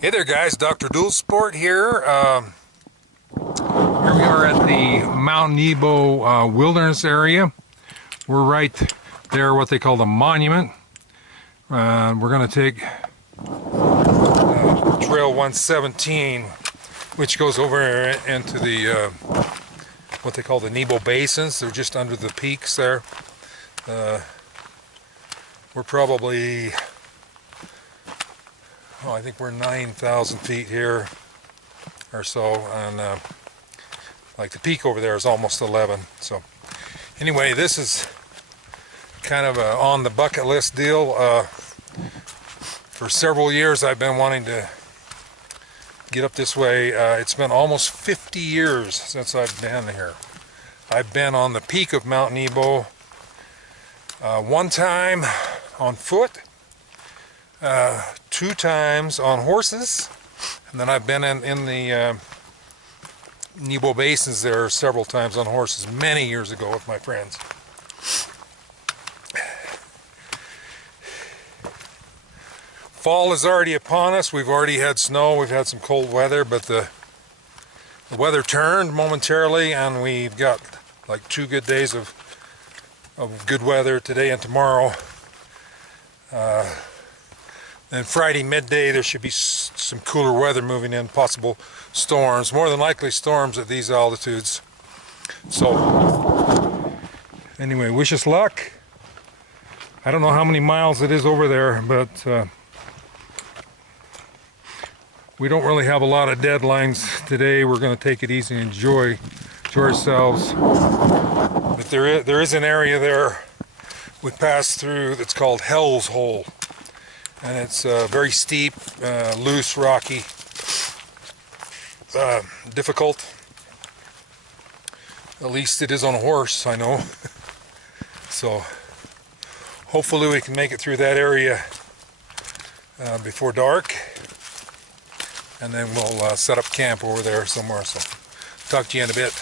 Hey there guys, Dr. Dual Sport here. Here we are at the Mount Nebo wilderness area. We're right there, what they call the monument. We're going to take Trail 117, which goes over into the what they call the Nebo Basins. They're just under the peaks there. We're probably, I think we're 9,000 feet here or so, and like the peak over there is almost 11. So anyway, this is kind of a on the bucket list deal. For several years I've been wanting to get up this way. It's been almost 50 years since I've been here. I've been on the peak of Mount Nebo one time on foot, 2 times on horses, and then I've been in the Nebo Basins there several times on horses many years ago with my friends. Fall is already upon us. We've already had snow, we've had some cold weather, but the weather turned momentarily, and we've got like 2 good days of good weather today and tomorrow. Then Friday midday there should be some cooler weather moving in, possible storms, more than likely storms at these altitudes. So anyway, wish us luck. I don't know how many miles it is over there, but we don't really have a lot of deadlines today. We're going to take it easy and enjoy ourselves. But there is an area there we passed through that's called Hell's Hole, and it's very steep, loose, rocky, difficult. At least it is on a horse, I know. So hopefully we can make it through that area before dark, and then we'll set up camp over there somewhere. So talk to you in a bit.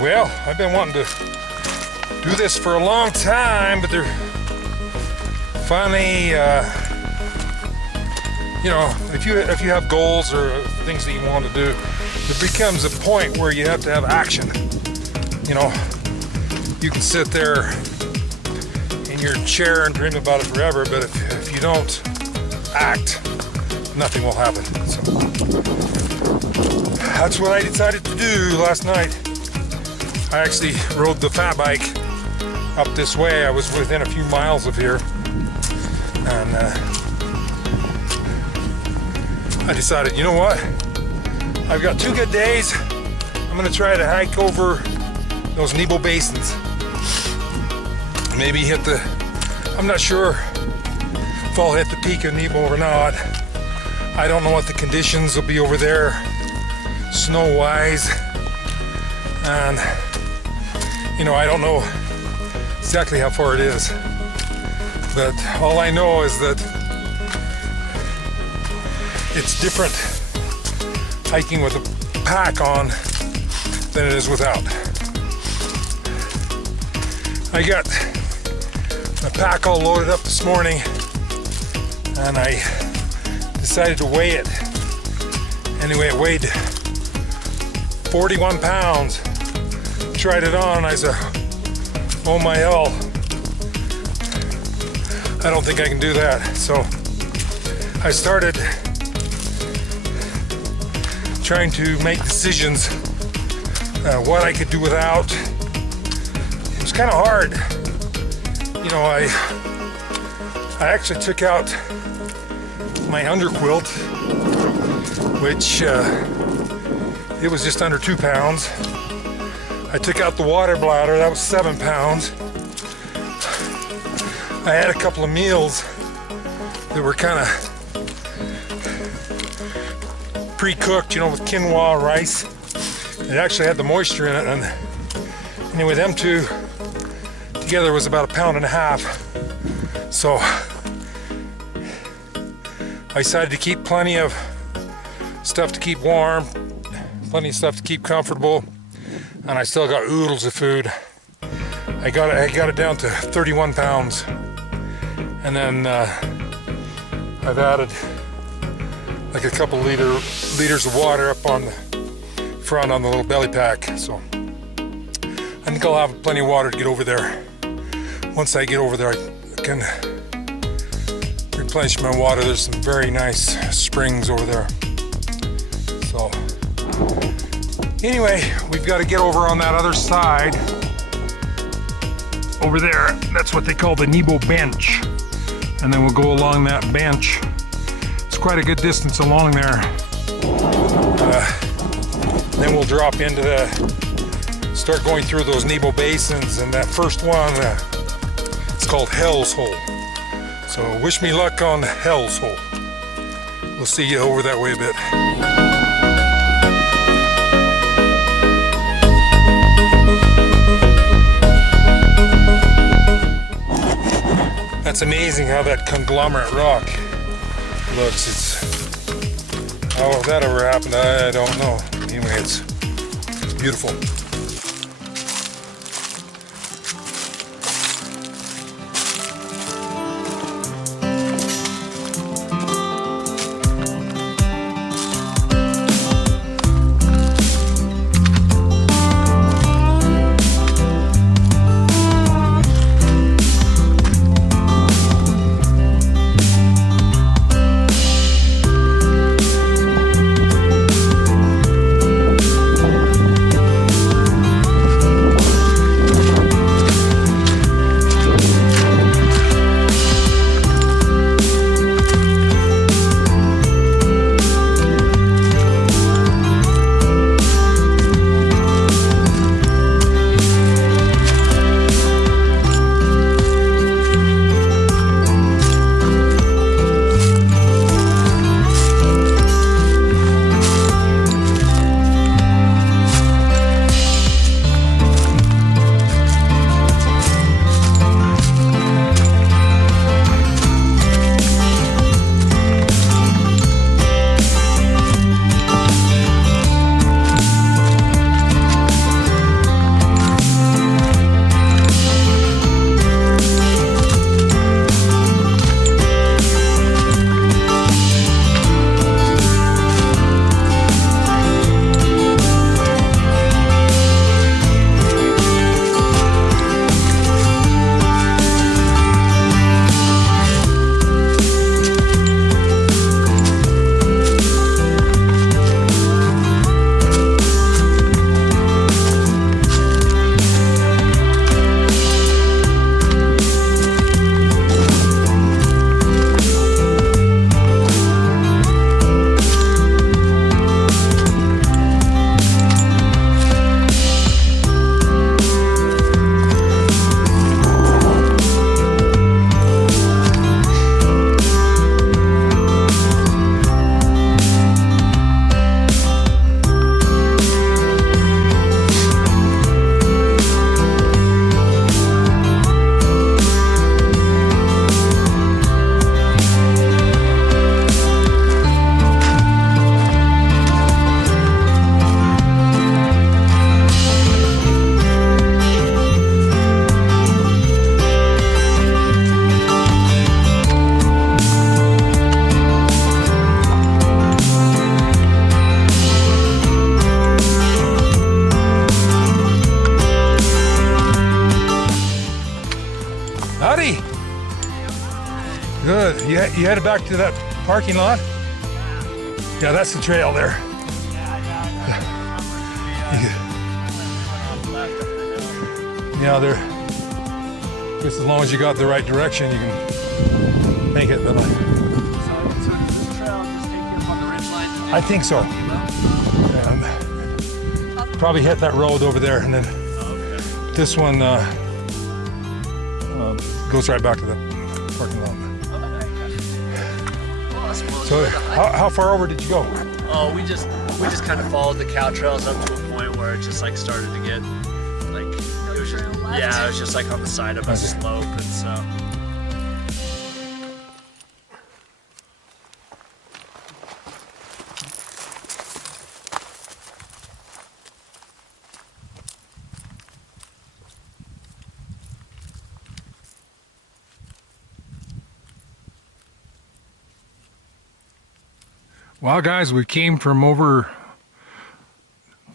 Well, I've been wanting to do this for a long time, but they're finally, you know, if you have goals or things that you want to do, there becomes a point where you have to have action. You know, you can sit there in your chair and dream about it forever, but if you don't act, nothing will happen. So that's what I decided to do last night. I actually rode the fat bike up this way. I was within a few miles of here, and I decided, you know what? I've got 2 good days. I'm gonna try to hike over those Nebo Basins. Maybe hit the, I'm not sure if I'll hit the peak of Nebo or not. I don't know what the conditions will be over there, snow-wise, and you know, I don't know exactly how far it is, but all I know is that it's different hiking with a pack on than it is without. I got my pack all loaded up this morning, and I decided to weigh it. Anyway, it weighed 41 pounds. Tried it on, and I said, oh my hell, I don't think I can do that. So I started trying to make decisions what I could do without. It was kind of hard. You know, I actually took out my underquilt, which it was just under 2 pounds. I took out the water bladder, that was 7 pounds. I had a couple of meals that were kind of pre-cooked, you know, with quinoa rice. It actually had the moisture in it, and anyway, them two together was about 1.5 pounds. So I decided to keep plenty of stuff to keep warm, plenty of stuff to keep comfortable, and I still got oodles of food. I got it down to 31 pounds, and then I've added like a couple liters of water up on the front on the little belly pack. So I think I'll have plenty of water to get over there. Once I get over there, I can replenish my water. There's some very nice springs over there. So anyway, we've got to get over on that other side. Over there, that's what they call the Nebo bench. And then we'll go along that bench. It's quite a good distance along there. Then we'll drop into start going through those Nebo basins, and that first one, it's called Hell's Hole. So wish me luck on Hell's Hole. We'll see you over that way a bit. That's amazing how that conglomerate rock looks. How that ever happened, I don't know. Anyway, it's beautiful. Good. You headed back to that parking lot? Yeah, that's the trail there. Yeah, they're just as long as you got the right direction, you can make it. So does this trail just take you up on the ridge line? I think so. Probably hit that road over there, and then this one goes right back to the parking lot. So how far over did you go? Oh, we just kind of followed the cow trails up to a point where it just like started to get like it was just, yeah, it was just like on the side of a slope, and so. Well, guys, we came from over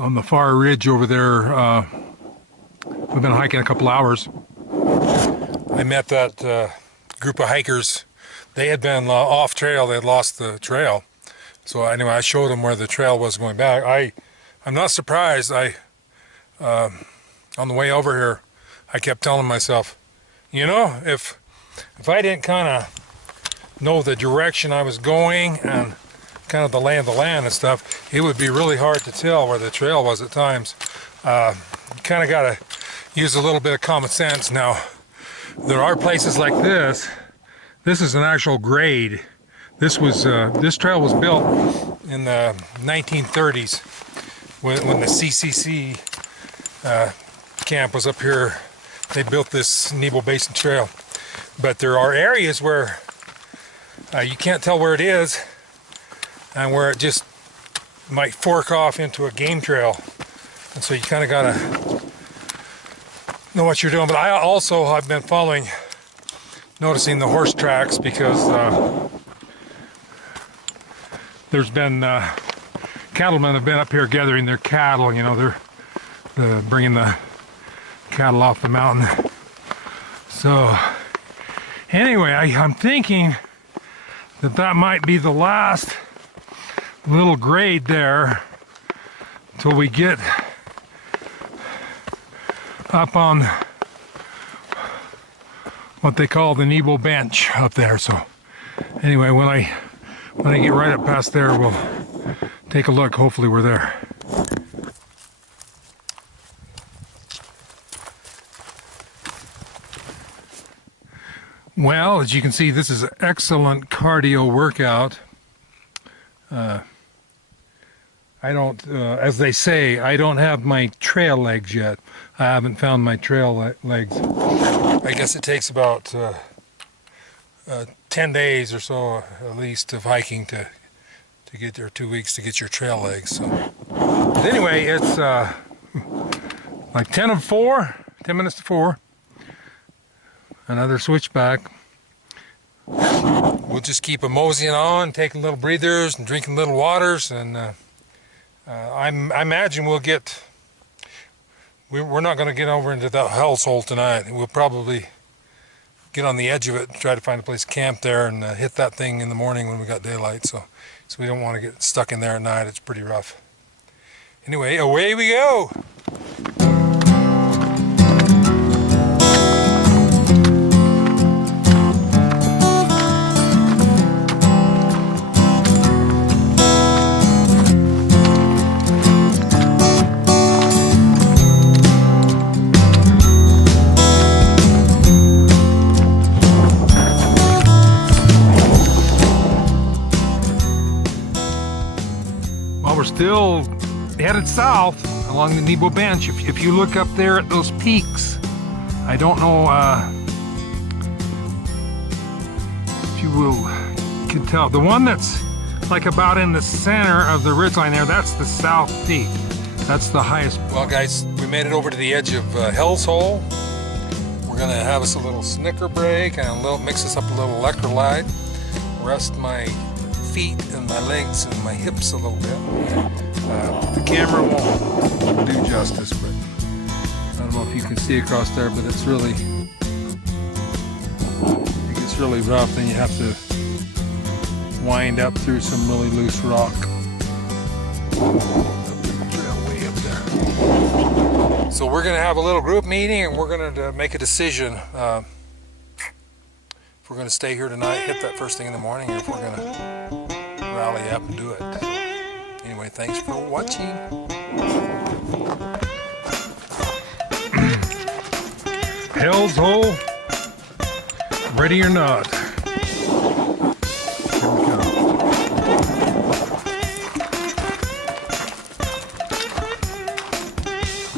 on the far ridge over there. We've been hiking a couple hours. I met that group of hikers. They had been off trail. They had lost the trail. So anyway, I showed them where the trail was going back. I'm not surprised. On the way over here, I kept telling myself, you know, if I didn't kind of know the direction I was going and kind of the lay of the land and stuff, it would be really hard to tell where the trail was at times. You kind of got to use a little bit of common sense. Now, there are places like this. This is an actual grade. This trail was built in the 1930s when the CCC camp was up here. They built this Nebo Basin trail. But there are areas where you can't tell where it is, and where it just might fork off into a game trail. And so you kind of gotta know what you're doing. But I've been noticing the horse tracks, because there's been cattlemen have been up here gathering their cattle. You know, they're bringing the cattle off the mountain. So anyway, I'm thinking that might be the last little grade there till we get up on what they call the Nebo bench up there. So anyway, when I get right up past there, we'll take a look. Hopefully we're there. Well, as you can see, this is an excellent cardio workout. I don't, as they say, I don't have my trail legs yet. I haven't found my trail legs. I guess it takes about 10 days or so, at least, of hiking to get there, 2 weeks to get your trail legs. So, but anyway, it's like 10 minutes to 4. Another switchback. We'll just keep moseying on, taking little breathers and drinking little waters, and I imagine we're not going to get over into that hell's hole tonight. We'll probably get on the edge of it and try to find a place to camp there and hit that thing in the morning when we got daylight. So we don't want to get stuck in there at night. It's pretty rough. Anyway, away we go. We're still headed south along the Nebo bench. If you look up there at those peaks, I don't know if you can tell. The one that's like about in the center of the ridgeline there, that's the south peak. That's the highest. Well, guys, we made it over to the edge of Hell's Hole. We're gonna have us a little snicker break and mix us up a little electrolyte, rest my feet and my legs and my hips a little bit. The camera won't do justice, but I don't know if you can see across there, but it's really, it gets really rough. Then you have to wind up through some really loose rock. Trail way up there. So we're gonna have a little group meeting and we're gonna make a decision if we're gonna stay here tonight, hit that first thing in the morning, or if we're gonna rally up and do it. So, anyway, thanks for watching. Hell's Hole, ready or not. Here we go.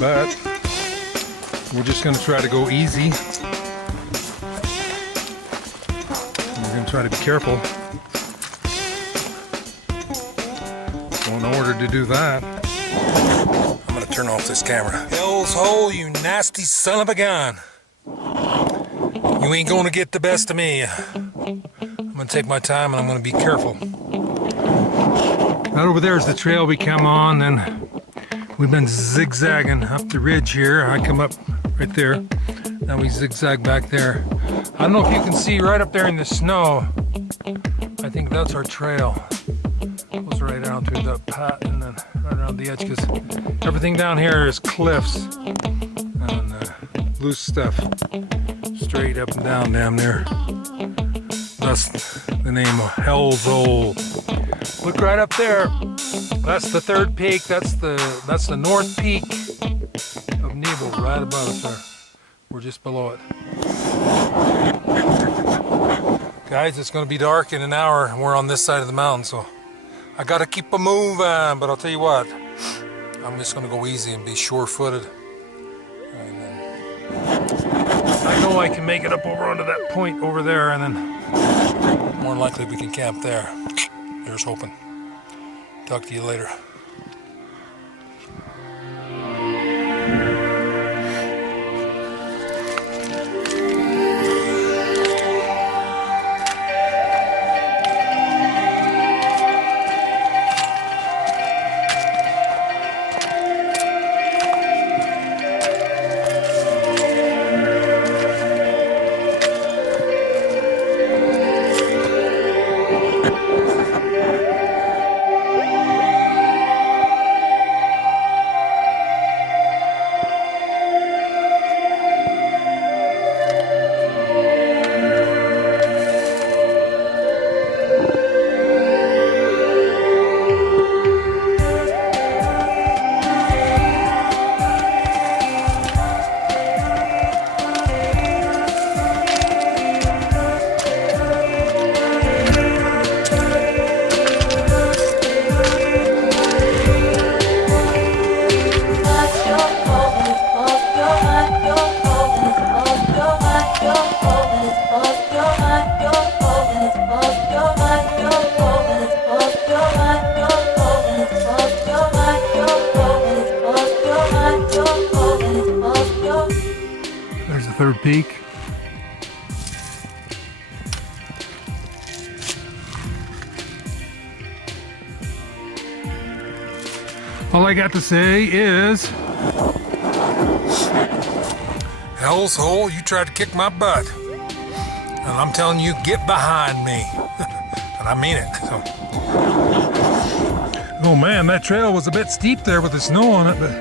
But we're just going to try to go easy. We're going to try to be careful. So in order to do that, I'm going to turn off this camera. Hell's Hole, you nasty son of a gun. You ain't going to get the best of me. I'm going to take my time and I'm going to be careful. Right over there is the trail we come on, and we've been zigzagging up the ridge here. I come up right there. Now we zigzag back there. I don't know if you can see right up there in the snow. I think that's our trail. It goes right down through the pat and then right around the edge, because everything down here is cliffs and loose stuff. Straight up and down damn near. That's the name of Hell's Hole. Look right up there. That's the third peak. That's the north peak of Nebo, right above us there. We're just below it. Guys, it's going to be dark in an hour and we're on this side of the mountain, so I got to keep a moving. But I'll tell you what, I'm just going to go easy and be sure-footed. I know I can make it up over onto that point over there, and then more than likely we can camp there. Here's hoping. Talk to you later. There's the third peak. All I got to say is, Hell's Hole, you tried to kick my butt. And I'm telling you, get behind me. And I mean it. So. Oh man, that trail was a bit steep there with the snow on it, but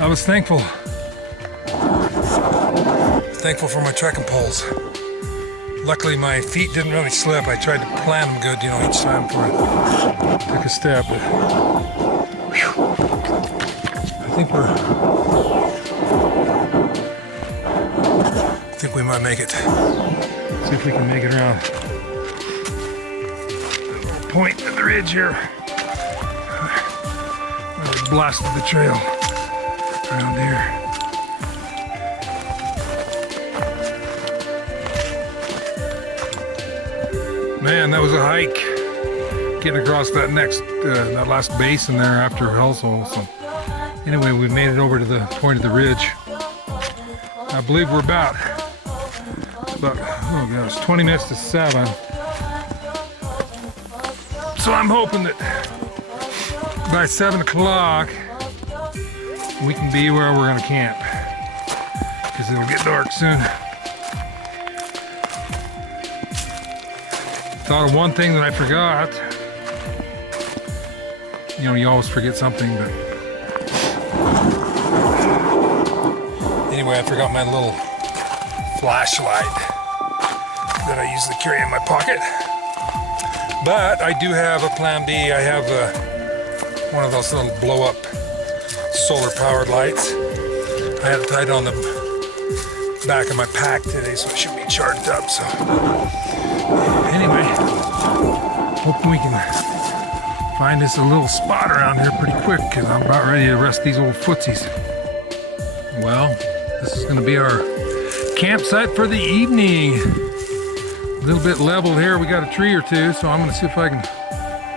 I was thankful. Thankful for my trekking poles. Luckily my feet didn't really slip. I tried to plant them good, you know, each time before I took a step. But, whew, I think we might make it. See if we can make it around that little point at the ridge here. I blasted the trail around here. Man, that was a hike getting across that that last basin there after Hell's Hole. So anyway, we made it over to the point of the ridge. I believe we're about oh gosh, 20 minutes to 7. So I'm hoping that by 7 o'clock we can be where we're gonna camp, because it'll get dark soon. Thought of one thing that I forgot. You know, you always forget something, but Anyway, I forgot my little flashlight that I usually carry in my pocket. But I do have a plan B. I have one of those little blow-up solar-powered lights. I had it tied on the back of my pack today, so it should be charged up. So anyway, hoping we can find us a little spot around here pretty quick, because I'm about ready to rest these old footsies. Well, this is going to be our campsite for the evening. A little bit leveled here. We got a tree or two, so I'm going to see if I can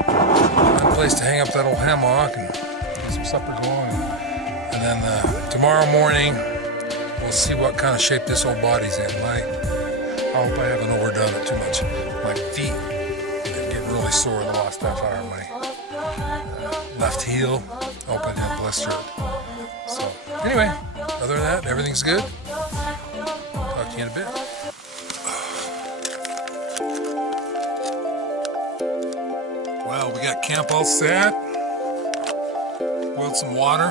find a place to hang up that old hammock and get some supper going. And then tomorrow morning, we'll see what kind of shape this old body's in. I hope I haven't overdone it too much. My feet are getting really sore the last half hour. My left heel, I hope I didn't blister it. So anyway, other than that, everything's good. Talk to you in a bit. Well, we got camp all set. Boiled some water.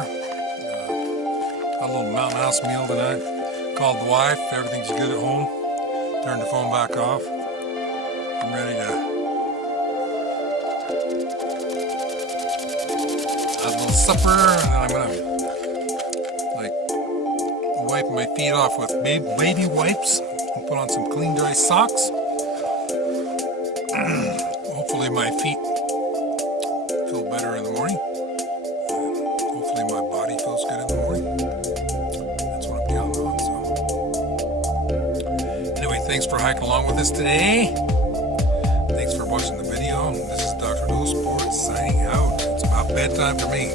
Had a little mountain house meal tonight. Called the wife. Everything's good at home. Turned the phone back off. I'm ready to have a little supper, and then I'm gonna wipe my feet off with baby wipes and put on some clean, dry socks. Hopefully my feet feel better in the morning. Hopefully my body feels good in the morning. That's what I'm counting on. So anyway, thanks for hiking along with us today. Thanks for watching the video. This is Dr. No Sports signing out. It's about bedtime for me.